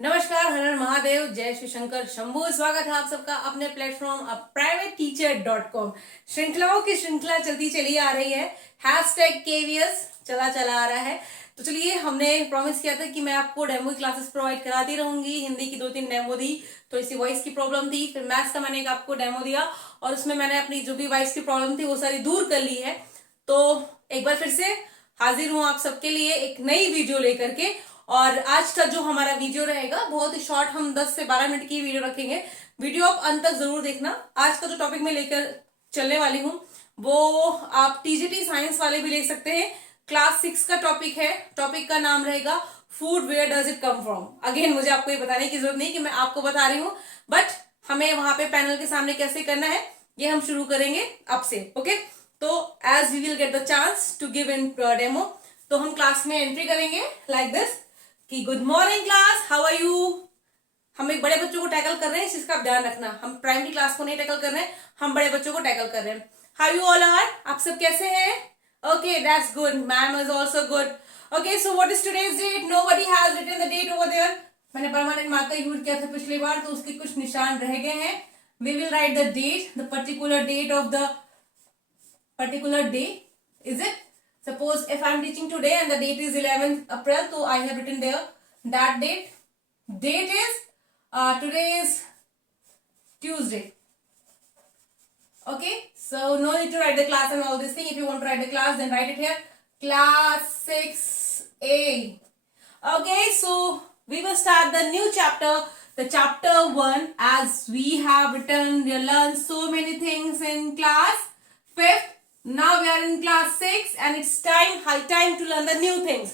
नमस्कार, हर हर महादेव, जय श्री शंकर शंभू। स्वागत है आप सबका अपने प्लेटफॉर्म privateteacher.com। श्रृंखलाओं की श्रृंखला चलती चली आ रही है। हैशटैग केवीएस चला चला आ रहा है। तो चलिए, हमने प्रॉमिस किया था कि मैं आपको डेमो क्लासेस प्रोवाइड कराती रहूंगी। हिंदी की 2-3 डेमो दी, तो इसी वॉइस की प्रॉब्लम थी। फिर मैथ्स का मैंने एक आपको डेमो दिया और उसमें मैंने अपनी जो भी वॉइस की प्रॉब्लम थी वो सारी दूर कर ली है। तो एक बार फिर से हाजिर हूं आप सबके लिए एक नई वीडियो लेकर के। और आज का जो हमारा वीडियो रहेगा बहुत ही शॉर्ट, हम 10 से 12 मिनट की वीडियो रखेंगे। वीडियो आप अंत तक जरूर देखना। आज का जो टॉपिक मैं लेकर चलने वाली हूँ वो आप टीजीटी साइंस वाले भी ले सकते हैं। क्लास 6 का टॉपिक है। टॉपिक का नाम रहेगा food, where does it come from. Again, मुझे आपको ये बताने की जरूरत नहीं कि मैं आपको बता रही हूँ, बट हमें वहां पे पैनल के सामने कैसे करना है ये हम शुरू करेंगे अब से। ओके, तो as we will get the chance to give in demo, तो हम क्लास में एंट्री करेंगे लाइक दिस कि good morning class, how are you. हम एक बड़े बच्चों को टैकल कर रहे हैं, इस चीज का आप ध्यान रखना। हम प्राइमरी क्लास को नहीं टैकल कर रहे हैं, हम बड़े बच्चों को टैकल कर रहे हैं। हाउ यू ऑल आर, आप सब कैसे हैं? Okay, that's good, ma'am is also good. Okay, so what is today's date? Nobody has written the date over there. मैंने परमानेंट मार्कर यूज किया था पिछली बार, तो उसके कुछ निशान रह गए हैं। We will write the date, the particular date of the particular day. Is it? Suppose if I am teaching today and the date is 11th April, so I have written there that date. Date is today is Tuesday. Okay, so no need to write the class and all this thing. If you want to write the class, then write it here. Class 6A. Okay, so we will start the new chapter, the chapter 1, as we have written, we learned so many things in class 5th. Now we are in class 6 and it's high time to learn the new things.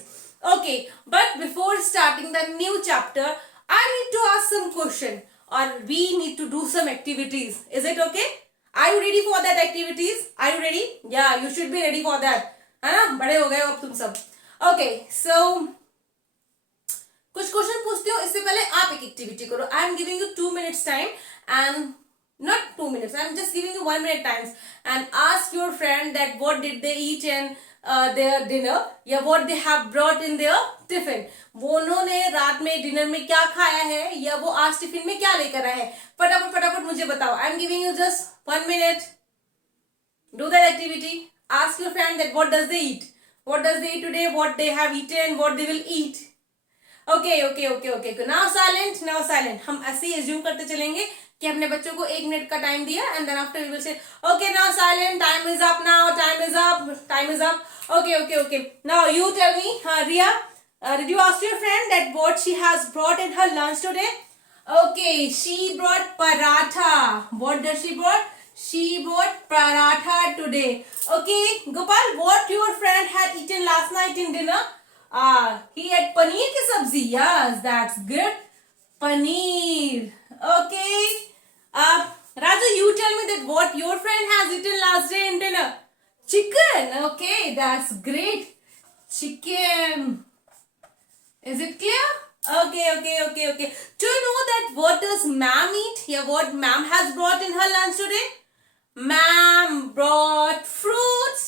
Okay, but before starting the new chapter, I need to ask some question, or we need to do some activities. Is it okay? Are you ready for that activities? Are you ready? Yeah, you should be ready for that. है ना, बड़े हो गए हो अब तुम सब। Okay, so कुछ क्वेश्चन पूछती हूँ, इससे पहले आप एक एक्टिविटी करो। I am giving you 2 minutes time and not 2 minutes, I'm just giving you 1 minute times, and ask your friend that what did they eat in their dinner, या what they have brought in their tiffin. वो उन्होंने रात में डिनर में क्या खाया है, या वो आज टिफिन में क्या लेकर आए हैं। फटाफट फटाफट मुझे बताओ। I am giving you just 1 minute. Do that activity. Ask your friend that what does they eat, what does they eat today, what they have eaten, what they will eat. Okay. Now silent. हम ऐसे ही assume करते चलेंगे कि अपने बच्चों को 1 minute का टाइम दिया, and then after we will say okay, now silent, time is up now, time is up. Okay. Now you tell me, Ria, did you ask your friend that what she has brought in her lunch today? Okay, she brought paratha. What does she brought? She brought paratha today. Okay, Gopal, what your friend had eaten last night in dinner? He had paneer ki sabzi. Yes, that's good. Paneer. Okay. Raju, you tell me that what your friend has eaten last day in dinner. Chicken. Okay, that's great. Chicken. Is it clear? Okay. Do you know that what does ma'am eat? Yeah, what ma'am has brought in her lunch today? Ma'am brought fruits.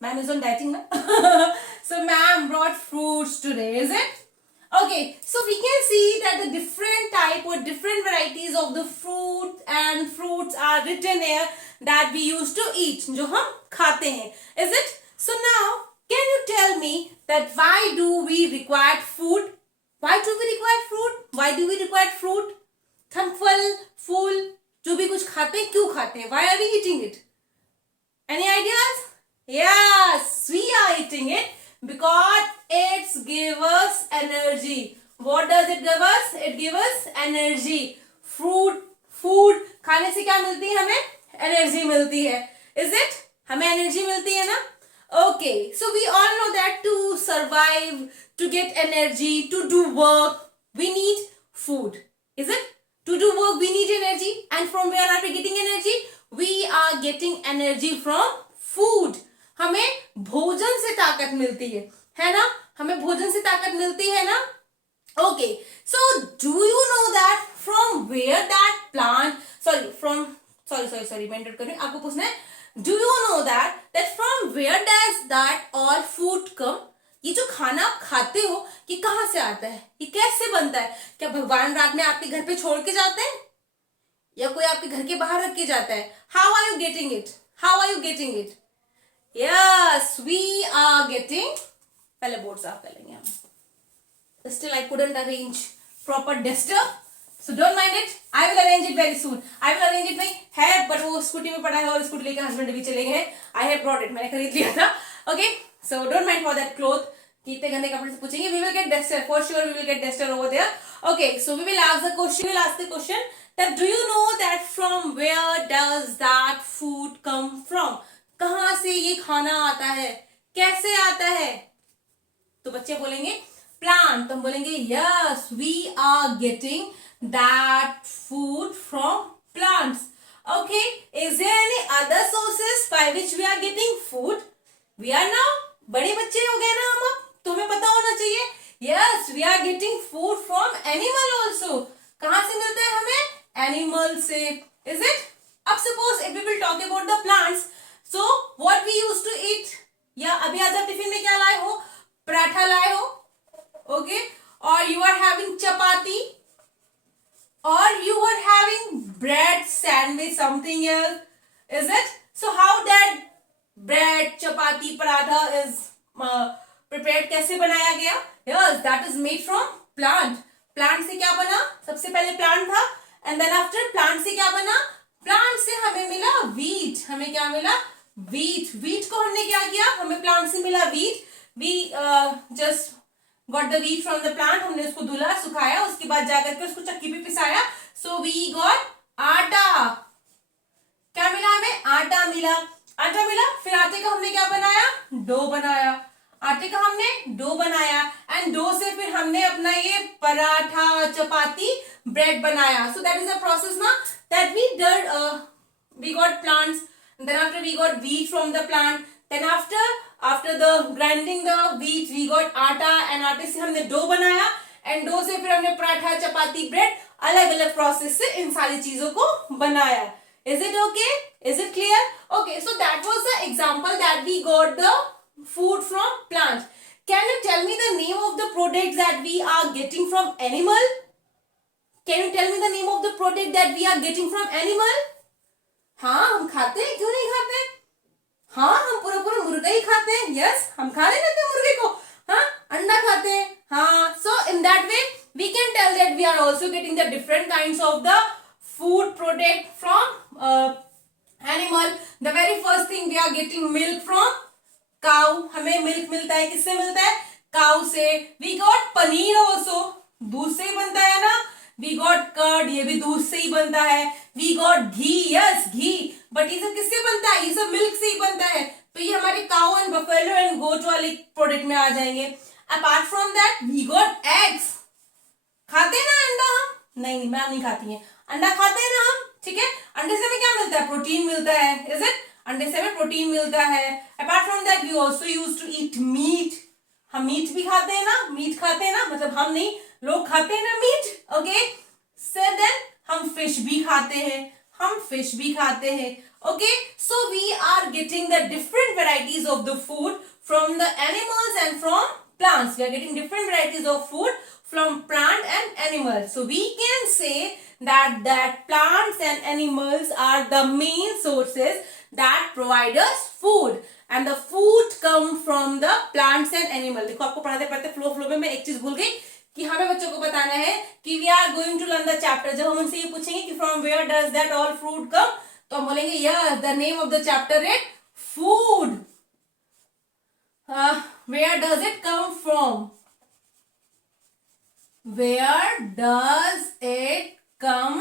Ma'am is on dieting now. So ma'am brought fruits today, is it? Okay, so we can see that the different type or different varieties of the fruits are written here that we used to eat, जो हम खाते हैं, is it? So now, can you tell me that why do we require food? Why do we require fruit? Why do we require fruit? हम फल, फूल, जो भी कुछ खाते हैं, क्यों खाते हैं? Why are we eating it? Any ideas? Yes, we are eating it because it gives us energy. What does it give us? It gives us energy. Food खाने से क्या मिलती है हमें? एनर्जी मिलती है. Is it? हमें एनर्जी मिलती है ना? Okay, so we all know that to survive, to get energy, to do work, we need food. Is it? To do work we need energy, and from where are we getting energy? We are getting energy from food. हमें भोजन से ताकत मिलती है ना? हमें भोजन से ताकत मिलती है ना? Okay, so do you know that from where that plant, sorry, मैं इंटर कर रही हूँ, आपको पूछना है, do you know that from where does that all food come? ये जो खाना आप खाते हो ये कहाँ से आता है, ये कैसे बनता है? क्या भगवान रात में आपके घर पे छोड़ के जाते हैं या कोई आपके घर के बाहर रख के जाता है? How are you getting it? How are you getting it? Yes, we are getting, पहले बोर्ड साफ कर लेंगे हम. Still I couldn't arrange proper duster, so don't mind it. I will arrange it very soon. I will arrange it नहीं है, but वो स्कूटी में पड़ा है और स्कूटी लेकर हस्बैंड भी चले गए हैं. I have brought it, मैंने खरीद लिया था. Okay, so don't mind for that cloth. कितने गंदे कपड़े से पूछेंगे. We will get duster for sure. We will get duster over there. Okay, so we will ask the question. We will ask the question that do you know that from where does that food come from? कहाँ से ये खाना आता है, कैसे आता है? तो बच्चे बोलेंगे plant, तो हम बोलेंगे yes, we are getting that food from plants. Okay, is there any other sources by which we are getting food? We are now बड़े बच्चे हो गए ना हम अब, तो हमें पता होना चाहिए. Yes, we are getting food from animal also. कहाँ से मिलता है हमें? Animal से. Is it? अब suppose if we will talk about the plants, so what we used to eat, या अभी आज आप टिफिन में क्या लाए हो? पराठा लाए हो, okay, or you are having chapati, or you are having bread sandwich, something else, is it? So how that bread, chapati, paratha is prepared, कैसे बनाया गया? Yes, that is made from plant. Plant से क्या बना? सबसे पहले plant था, and then after plant से क्या बना? Plant से हमें मिला wheat. हमें क्या मिला? Wheat. Wheat को हमने क्या किया? हमें plant से मिला wheat. We just got the wheat from the plant. हमने उसको धुला, सुखाया, उसके बाद जाकर के उसको चक्की पे पिसाया. So we got आटा. क्या मिला हमें? आटा मिला. आटा मिला, फिर आटे का हमने क्या बनाया? डो बनाया. आटे का हमने डो बनाया, एंड डो से फिर हमने अपना ये पराठा, चपाती, ब्रेड बनाया. So that is the process ना, that we did. We got plants. Then after we got wheat from the plant. Then after the grinding the wheat, we got आटा, and आटे से हमने डो बनाया, एंड डो से फिर हमने पराठा, चपाती, ब्रेड, अलग अलग प्रोसेस से इन सारी चीजों को बनाया. Is it okay? Is it clear? Okay, so that was the example that we got the food from plants. Can you tell me the name of the products that we are getting from animal? Can you tell me the name of the product that we are getting from animal? हाँ, हम खाते हैं, क्यों नहीं खाते? हाँ, हम पूरा पूरा मुर्गा ही खाते हैं. यस, हम खा नहीं लेते मुर्गे को. हाँ, अंडा खाते हैं. हाँ, so in that way we can tell that we are also getting the different kinds of the food product from animal. The very first thing, we are getting milk from cow. हमें मिल्क मिलता है, किससे मिलता है? काउ से. We got paneer also, दूध से ही बनता है ना. We got curd, ये भी दूध से ही बनता है. We got घी, yes, घी, बट ये सब किससे बनता है? ये सब मिल्क से ही बनता है. तो ये हमारे cow and buffalo and goat वाले प्रोडक्ट में आ जाएंगे. Apart from that we got eggs. खाते हैं ना अंडा हम? नहीं, मैं नहीं खाती है. अंडा खाते हैं ना हम, ठीक है. अंडे से हमें क्या मिलता है? प्रोटीन मिलता है. Is it? अंडे से हमें प्रोटीन मिलता है. Apart from that we also use to eat meat. हम मीट भी खाते हैं ना. मीट खाते हैं ना, मतलब हम नहीं, लोग खाते हैं ना मीट. ओके, सो देन हम फिश भी खाते हैं. हम फिश भी खाते हैं. Okay, so we are getting the different varieties of the food from the animals and from plants. We are getting different varieties of food from plant and animals. So we can say that plants and animals are the main sources that provide us food, and the food come from the plants and animals. देखो, आपको पढ़ाते पढ़ाते फ्लो में मैं एक चीज भूल गई कि हमें बच्चों को बताना है कि we are going to learn the chapter. जब हम उनसे ये पूछेंगे कि from where does that all food come, तो हम बोलेंगे yes, the name of the chapter is food. Where does it come from? Where does it come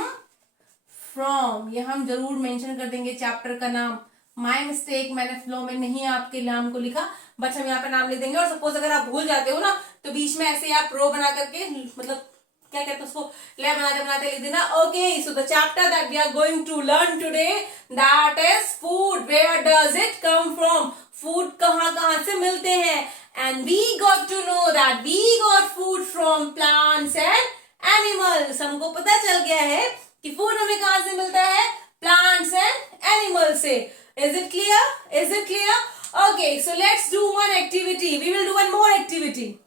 from? ये हम जरूर मेंशन कर देंगे चैप्टर का नाम. माय मिस्टेक, मैंने फ्लो में नहीं आपके नाम को लिखा, बट हम यहाँ पे नाम लिख देंगे. और सपोज अगर आप भूल जाते हो ना, तो बीच में ऐसे आप रो बना करके, मतलब क्या कहते हैं उसको, ले बनाते बनाते लिख देना. Okay, so the chapter that we are going to learn today, that is food. Where does it come from? Food कहाँ कहाँ से मिलते हैं. And we got to know that we got food from plants and animals. हमको पता चल गया है कि फूड हमें कहाँ से मिलता है? Plants and animals से. Is it clear? Is it clear? Okay, so let's do one activity. We will do one more activity.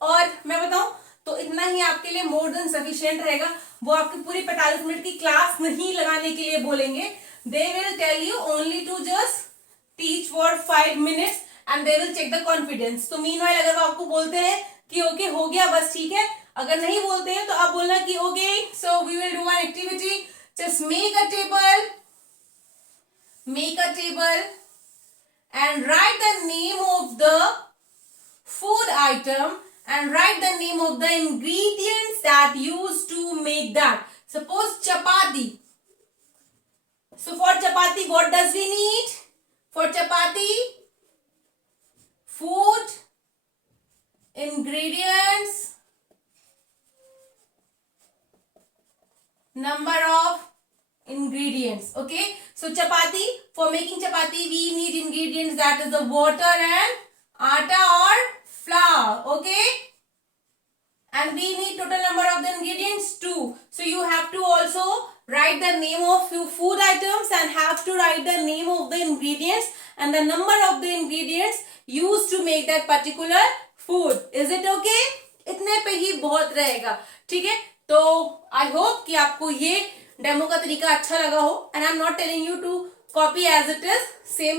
और मैं बताऊं तो इतना ही आपके लिए मोर देन सफिशिएंट रहेगा. वो आपकी पूरी 45 मिनट की क्लास नहीं लगाने के लिए बोलेंगे. They will tell you only to just teach for 5 minutes and they will check the confidence. तो मीनवाइल अगर वो आपको बोलते हैं कि ओके हो गया बस ठीक है, अगर नहीं बोलते हैं तो आप बोलना कि okay so we will do one activity. Just make a table and write the name of the food item and write the name of the ingredients that used to make that. Suppose chapati. So for chapati what does we need? For chapati, food, ingredients, number of ingredients. Okay, so chapati, for making chapati we need ingredients, that is the water and atta or flour. Okay, and we need total number of the ingredients 2. So you have to also write the name of few food items and have to write the name of the ingredients and the number of the ingredients used to make that particular food. Is it okay? इतने पे ही बहुत रहेगा. ठीक है, तो I hope कि आपको ये डेमो का तरीका अच्छा लगा हो. And I am not telling you to copy as it is.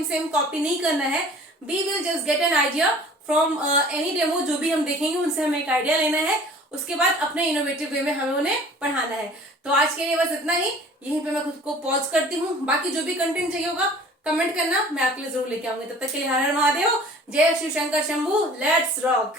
Same copy नहीं करना है. We will just get an idea from any demo. जो भी हम देखेंगे उनसे हमें एक आइडिया लेना है, उसके बाद अपने इनोवेटिव वे में हमें उन्हें पढ़ाना है. तो आज के लिए बस इतना ही. यहीं पे मैं खुद को पॉज करती हूँ. बाकी जो भी कंटेंट चाहिए होगा कमेंट करना, मैं आपके लिए जरूर लेके आऊंगी. तब तक के लिए हर हर महादेव. जय शिव शंकर शंभू. Let's rock.